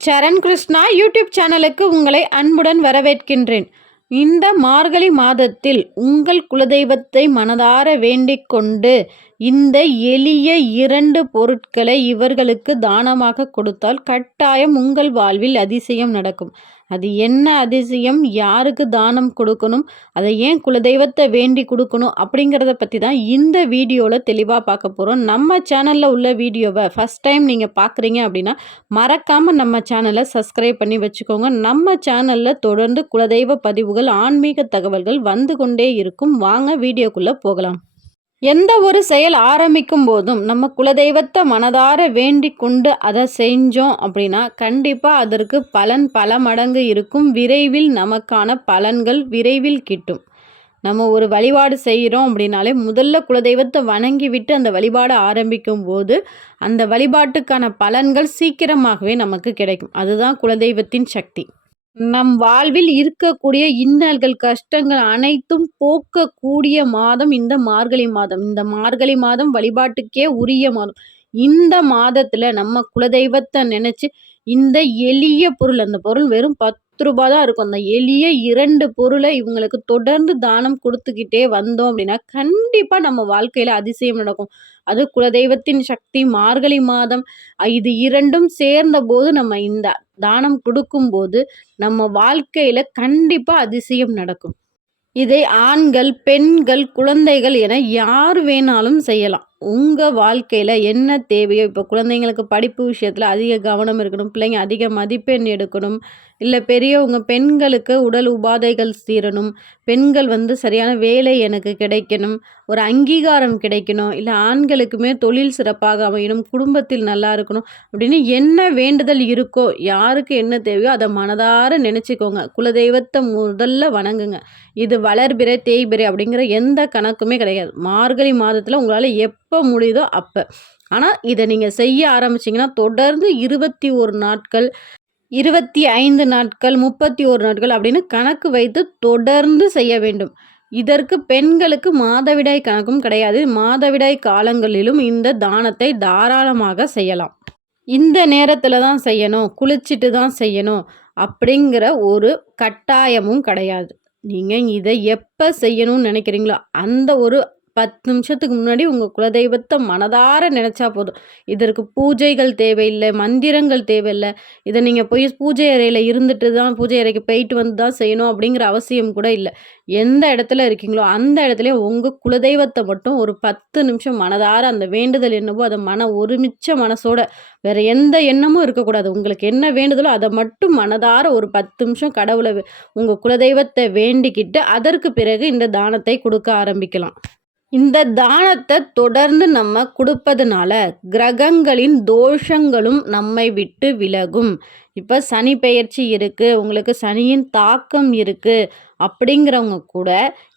சரண் Krishna YouTube சேனலுக்கு உங்களை அன்புடன் வரவேற்கின்றேன். இந்த மார்கழி மாதத்தில் உங்கள் குலதெய்வத்தை மனதார வேண்டிக் கொண்டு இந்த எளிய இரண்டு பொருட்களை இவர்களுக்கு தானமாக கொடுத்தால் கட்டாயம் உங்கள் வாழ்வில் அதிசயம் நடக்கும். அது என்ன அதிசயம்? யாருக்கு தானம் கொடுக்கணும்? அதை ஏன் குலதெய்வத்தை வேண்டி கொடுக்கணும்? அப்படிங்கிறத பற்றி தான் இந்த வீடியோவில் தெளிவாக பார்க்க போகிறோம் நம்ம சேனலில் உள்ள வீடியோவை ஃபஸ்ட் டைம் நீங்கள் பார்க்குறீங்க அப்படின்னா மறக்காமல் நம்ம சேனலை சப்ஸ்கிரைப் பண்ணி வச்சுக்கோங்க. நம்ம சேனலில் தொடர்ந்து குலதெய்வ பதிவுகள் ஆன்மீக தகவல்கள் வந்து கொண்டே இருக்கும். வாங்க வீடியோக்குள்ளே போகலாம். எந்த ஒரு செயல் ஆரம்பிக்கும் போதும் நம்ம குலதெய்வத்தை மனதார வேண்டி கொண்டு அதை செஞ்சோம் அப்படின்னா கண்டிப்பாக அதற்கு பலன் பல மடங்கு இருக்கும். விரைவில் நமக்கான பலன்கள் விரைவில் கிட்டும். நம்ம ஒரு வழிபாடு செய்கிறோம் அப்படின்னாலே முதல்ல குலதெய்வத்தை வணங்கி விட்டு அந்த வழிபாடை ஆரம்பிக்கும் போது அந்த வழிபாட்டுக்கான பலன்கள் சீக்கிரமாகவே நமக்கு கிடைக்கும். அதுதான் குலதெய்வத்தின் சக்தி. நம் வாழ்வில் இருக்கக்கூடிய இன்னல்கள் கஷ்டங்கள் அனைத்தும் போக்கக்கூடிய மாதம் இந்த மார்கழி மாதம். இந்த மார்கழி மாதம் வழிபாட்டுக்கே உரிய மாதம். இந்த மாதத்தில் நம்ம குலதெய்வத்தை நினச்சி இந்த எளிய பொருள் அந்த பொருள் வெறும் பத்து ரூபா தான் இருக்கும். அந்த எளிய இரண்டு பொருளை இவங்களுக்கு தொடர்ந்து தானம் கொடுத்துக்கிட்டே வந்தோம் அப்படின்னா கண்டிப்பாக நம்ம வாழ்க்கையில் அதிசயம் நடக்கும். அது குலதெய்வத்தின் சக்தி மார்கழி மாதம் இது இரண்டும் சேர்ந்த போது நம்ம இந்த தானம் கொடுக்கும்போது நம்ம வாழ்க்கையில் கண்டிப்பாக அதிசயம் நடக்கும். இதை ஆண்கள் பெண்கள் குழந்தைகள் என யார் வேணாலும் செய்யலாம். உங்கள் வாழ்க்கையில் என்ன தேவையோ இப்போ குழந்தைங்களுக்கு படிப்பு விஷயத்தில் அதிக கவனம் இருக்கணும் பிள்ளைங்க அதிக மதிப்பெண் எடுக்கணும் இல்லை பெரியவங்க பெண்களுக்கு உடல் உபாதைகள் தீரணும் பெண்கள் வந்து சரியான வேலை எனக்கு கிடைக்கணும் ஒரு அங்கீகாரம் கிடைக்கணும் இல்லை ஆண்களுக்குமே தொழில் சிறப்பாக அமையணும் குடும்பத்தில் நல்லா இருக்கணும் அப்படின்னு என்ன வேண்டுதல் இருக்கோ யாருக்கு என்ன தேவையோ அதை மனதார நினச்சிக்கோங்க. குலதெய்வத்தை முதல்ல வணங்குங்க. இது வளர்பிறை தேய்பிறை அப்படிங்கிற எந்த கணக்குமே கிடையாது. மார்கழி மாதத்தில் உங்களால் எப் எப்போ முடியுதோ அப்போ. ஆனால் இதை நீங்கள் செய்ய ஆரம்பிச்சிங்கன்னா தொடர்ந்து இருபத்தி ஒரு நாட்கள் இருபத்தி ஐந்து நாட்கள் முப்பத்தி ஒரு நாட்கள் அப்படின்னு கணக்கு வைத்து தொடர்ந்து செய்ய வேண்டும். இதற்கு பெண்களுக்கு மாதவிடாய் கணக்கும் கிடையாது. மாதவிடாய் காலங்களிலும் இந்த தானத்தை தாராளமாக செய்யலாம். இந்த நேரத்தில் தான் செய்யணும் குளிச்சுட்டு தான் செய்யணும் அப்படிங்கிற ஒரு கட்டாயமும் கிடையாது. நீங்கள் இதை எப்போ செய்யணும்னு நினைக்கிறீங்களோ அந்த ஒரு பத்து நிமிஷத்துக்கு முன்னாடி உங்கள் குலதெய்வத்தை மனதார நினச்சா போதும். இதற்கு பூஜைகள் தேவையில்லை மந்திரங்கள் தேவையில்லை. இதை நீங்கள் போய் பூஜை அறையில் இருந்துட்டு தான் பூஜை அறைக்கு போயிட்டு வந்து தான் செய்யணும் அப்படிங்கிற அவசியம் கூட இல்லை. எந்த இடத்துல இருக்கீங்களோ அந்த இடத்துல உங்கள் குலதெய்வத்தை மட்டும் ஒரு பத்து நிமிஷம் மனதார அந்த வேண்டுதல் என்னவோ அதை மன ஒருமிச்ச மனசோட வேறு எந்த எண்ணமும் இருக்கக்கூடாது. உங்களுக்கு என்ன வேண்டுதலோ அதை மட்டும் மனதார ஒரு பத்து நிமிஷம் கடவுளை உங்கள் குலதெய்வத்தை வேண்டிக்கிட்டு அதற்கு பிறகு இந்த தானத்தை கொடுக்க ஆரம்பிக்கலாம். இந்த தானத்தை தொடர்ந்து நம்ம கொடுப்பதுனால கிரகங்களின் தோஷங்களும் நம்மை விட்டு விலகும். இப்போ சனி பெயர்ச்சி இருக்குது உங்களுக்கு சனியின் தாக்கம் இருக்குது அப்படிங்கிறவங்க கூட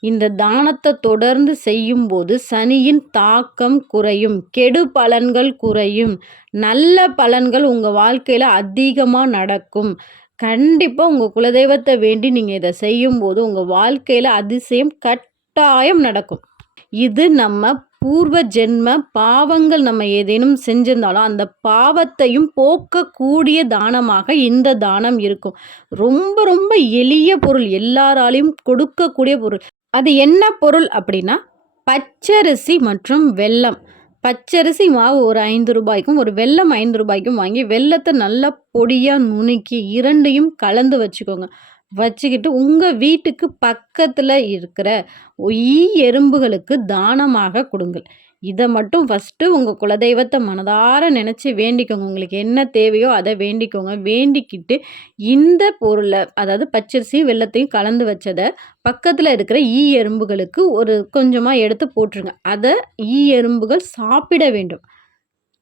இந்த தானத்தை தொடர்ந்து செய்யும்போது சனியின் தாக்கம் குறையும் கெடு பலன்கள் குறையும் நல்ல பலன்கள் உங்கள் வாழ்க்கையில் அதிகமாக நடக்கும். கண்டிப்பாக உங்கள் குலதெய்வத்தை வேண்டி நீங்கள் இதை செய்யும்போது உங்கள் வாழ்க்கையில் அதிசயம் கட்டாயம் நடக்கும். இது நம்ம பூர்வ ஜென்ம பாவங்கள் நம்ம ஏதேனும் செஞ்சிருந்தாலும் அந்த பாவத்தையும் போக்கக்கூடிய தானமாக இந்த தானம் இருக்கும். ரொம்ப ரொம்ப எளிய பொருள் எல்லாராலையும் கொடுக்கக்கூடிய பொருள். அது என்ன பொருள் அப்படின்னா பச்சரிசி மற்றும் வெல்லம். பச்சரிசி மாவு ஒரு ஐந்து ரூபாய்க்கும் ஒரு வெல்லம் ஐந்து ரூபாய்க்கும் வாங்கி வெள்ளத்தை நல்லா பொடியாக நுணுக்கி இரண்டையும் கலந்து வச்சுக்கோங்க. வச்சுக்கிட்டு உங்கள் வீட்டுக்கு பக்கத்தில் இருக்கிற ஈ எறும்புகளுக்கு தானமாக கொடுங்கள். இதை மட்டும் ஃபஸ்ட்டு உங்கள் குலதெய்வத்தை மனதார நினச்சி வேண்டிக்கோங்க. உங்களுக்கு என்ன தேவையோ அதை வேண்டிக்கோங்க. வேண்டிக்கிட்டு இந்த பொருளை அதாவது பச்சரிசி வெள்ளத்தையும் கலந்து வச்சதை பக்கத்தில் இருக்கிற ஈ எறும்புகளுக்கு ஒரு கொஞ்சமாக எடுத்து போட்டுருங்க. அதை ஈ எறும்புகள் சாப்பிட வேண்டும்.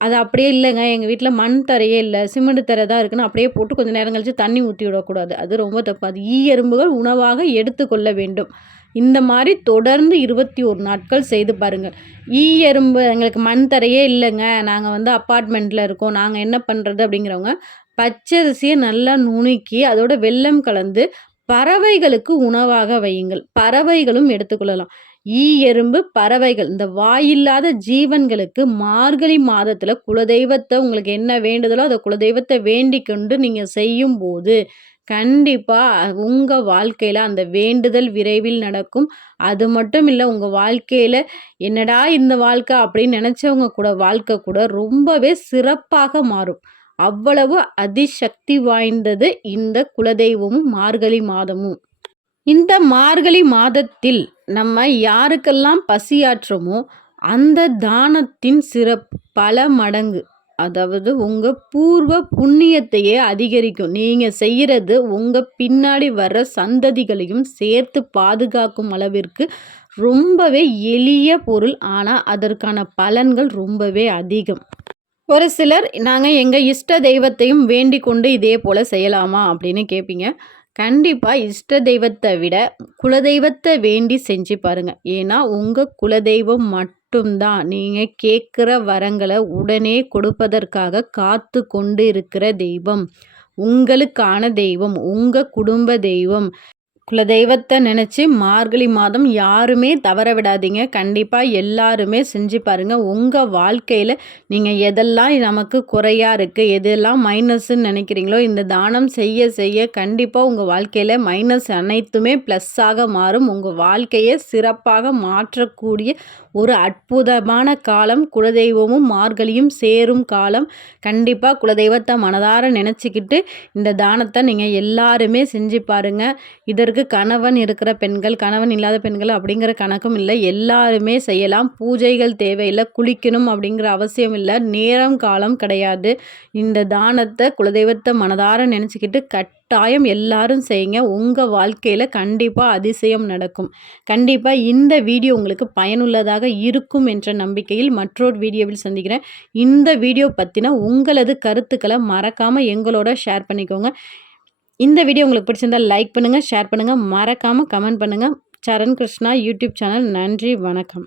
அது அப்படியே இல்லைங்க. எங்கள் வீட்டில் மண் தரையே இல்லை. சிமெண்ட் தரை தான் இருக்குன்னு அப்படியே போட்டு கொஞ்சம் நேரம் கழித்து தண்ணி ஊற்றி விடக்கூடாது. அது ரொம்ப தப்பு. அது ஈ எறும்புகள் உணவாக எடுத்துக்கொள்ள வேண்டும். இந்த மாதிரி தொடர்ந்து இருபத்தி ஒரு நாட்கள் செய்து பாருங்கள். ஈ எறும்பு எங்களுக்கு மண் தரையே இல்லைங்க. நாங்கள் வந்து அப்பார்ட்மெண்ட்டில் இருக்கோம். நாங்கள் என்ன பண்ணுறது அப்படிங்கிறவங்க பச்சரிசியை நல்லா நுணுக்கி அதோட வெள்ளம் கலந்து பறவைகளுக்கு உணவாக வையுங்கள். பறவைகளும் எடுத்துக்கொள்ளலாம். ஈ எறும்பு பறவைகள் இந்த வாயில்லாத ஜீவன்களுக்கு மார்கழி மாதத்தில் குலதெய்வத்தை உங்களுக்கு என்ன வேண்டுதலோ அதை குலதெய்வத்தை வேண்டிக் கொண்டு நீங்கள் செய்யும்போது கண்டிப்பாக உங்கள் வாழ்க்கையில் அந்த வேண்டுதல் விரைவில் நடக்கும். அது மட்டும் இல்லை உங்கள் வாழ்க்கையில் என்னடா இந்த வாழ்க்கை அப்படின்னு நினச்சவங்க கூட வாழ்க்கை கூட ரொம்பவே சிறப்பாக மாறும். அவ்வளவு அதிசக்தி வாய்ந்தது இந்த குலதெய்வமும் மார்கழி மாதமும். இந்த மார்கழி மாதத்தில் நம்ம யாருக்கெல்லாம் பசியாற்றுமோ அந்த தானத்தின் சிறப்பு பல மடங்கு. அதாவது உங்கள் பூர்வ புண்ணியத்தையே அதிகரிக்கும். நீங்கள் செய்கிறது உங்கள் பின்னாடி வர்ற சந்ததிகளையும் சேர்த்து பாதுகாக்கும் அளவிற்கு ரொம்பவே எளிய பொருள். ஆனால் அதற்கான பலன்கள் ரொம்பவே அதிகம். ஒரு சிலர் நாங்கள் எங்கள் இஷ்ட தெய்வத்தையும் வேண்டிக் கொண்டு இதே போல் செய்யலாமா? அப்படின்னு கேட்பீங்க கண்டிப்பாக இஷ்ட தெய்வத்தை விட குலதெய்வத்தை வேண்டி செஞ்சு பாருங்கள் ஏன்னா உங்கள் குலதெய்வம் மட்டும்தான். நீங்கள் கேட்குற வரங்களை உடனே கொடுப்பதற்காக காத்து கொண்டு இருக்கிற தெய்வம். உங்களுக்கான தெய்வம். உங்கள் குடும்ப தெய்வம். குலதெய்வத்தை நினச்சி மார்கழி மாதம் யாருமே தவற விடாதீங்க. கண்டிப்பாக எல்லாருமே செஞ்சு பாருங்கள் உங்கள் வாழ்க்கையில் நீங்கள் எதெல்லாம் நமக்கு குறையாக இருக்குது எதெல்லாம் மைனஸ்ன்னு நினைக்கிறீங்களோ இந்த தானம் செய்ய செய்ய கண்டிப்பாக உங்கள் வாழ்க்கையில் மைனஸ் அனைத்துமே ப்ளஸ்ஸாக மாறும். உங்கள் வாழ்க்கையை சிறப்பாக மாற்றக்கூடிய ஒரு அற்புதமான காலம். குலதெய்வமும் மார்கழியும் சேரும் காலம். கண்டிப்பாக குலதெய்வத்தை மனதார நினச்சிக்கிட்டு இந்த தானத்தை நீங்கள் எல்லாருமே செஞ்சு பாருங்கள் இதற்கு பெண்களுக்கு கணவன் இருக்கிற பெண்கள் கணவன் இல்லாத பெண்கள் அப்படிங்கிற கணக்கும் இல்லை. எல்லாருமே செய்யலாம். பூஜைகள் தேவையில்லை. குளிக்கணும் அப்படிங்கிற அவசியம் இல்லை. நேரம் காலம் கிடையாது. இந்த தானத்தை குலதெய்வத்தை மனதார நினச்சிக்கிட்டு கட்டாயம் எல்லாரும் செய்யுங்க. உங்கள் வாழ்க்கையில் கண்டிப்பாக அதிசயம் நடக்கும். கண்டிப்பாக இந்த வீடியோ உங்களுக்கு பயனுள்ளதாக இருக்கும் என்ற நம்பிக்கையில் மற்றொரு வீடியோவில் சந்திக்கிறேன். இந்த வீடியோ பற்றின உங்களது கருத்துக்களை மறக்காமல் எங்களோட ஷேர் பண்ணிக்கோங்க. இந்த வீடியோ உங்களுக்கு பிடிச்சிருந்தால் லைக் பண்ணுங்கள் ஷேர் பண்ணுங்கள் மறக்காமல் கமெண்ட் பண்ணுங்கள் சரண் கிருஷ்ணா யூடியூப் சேனல். நன்றி வணக்கம்.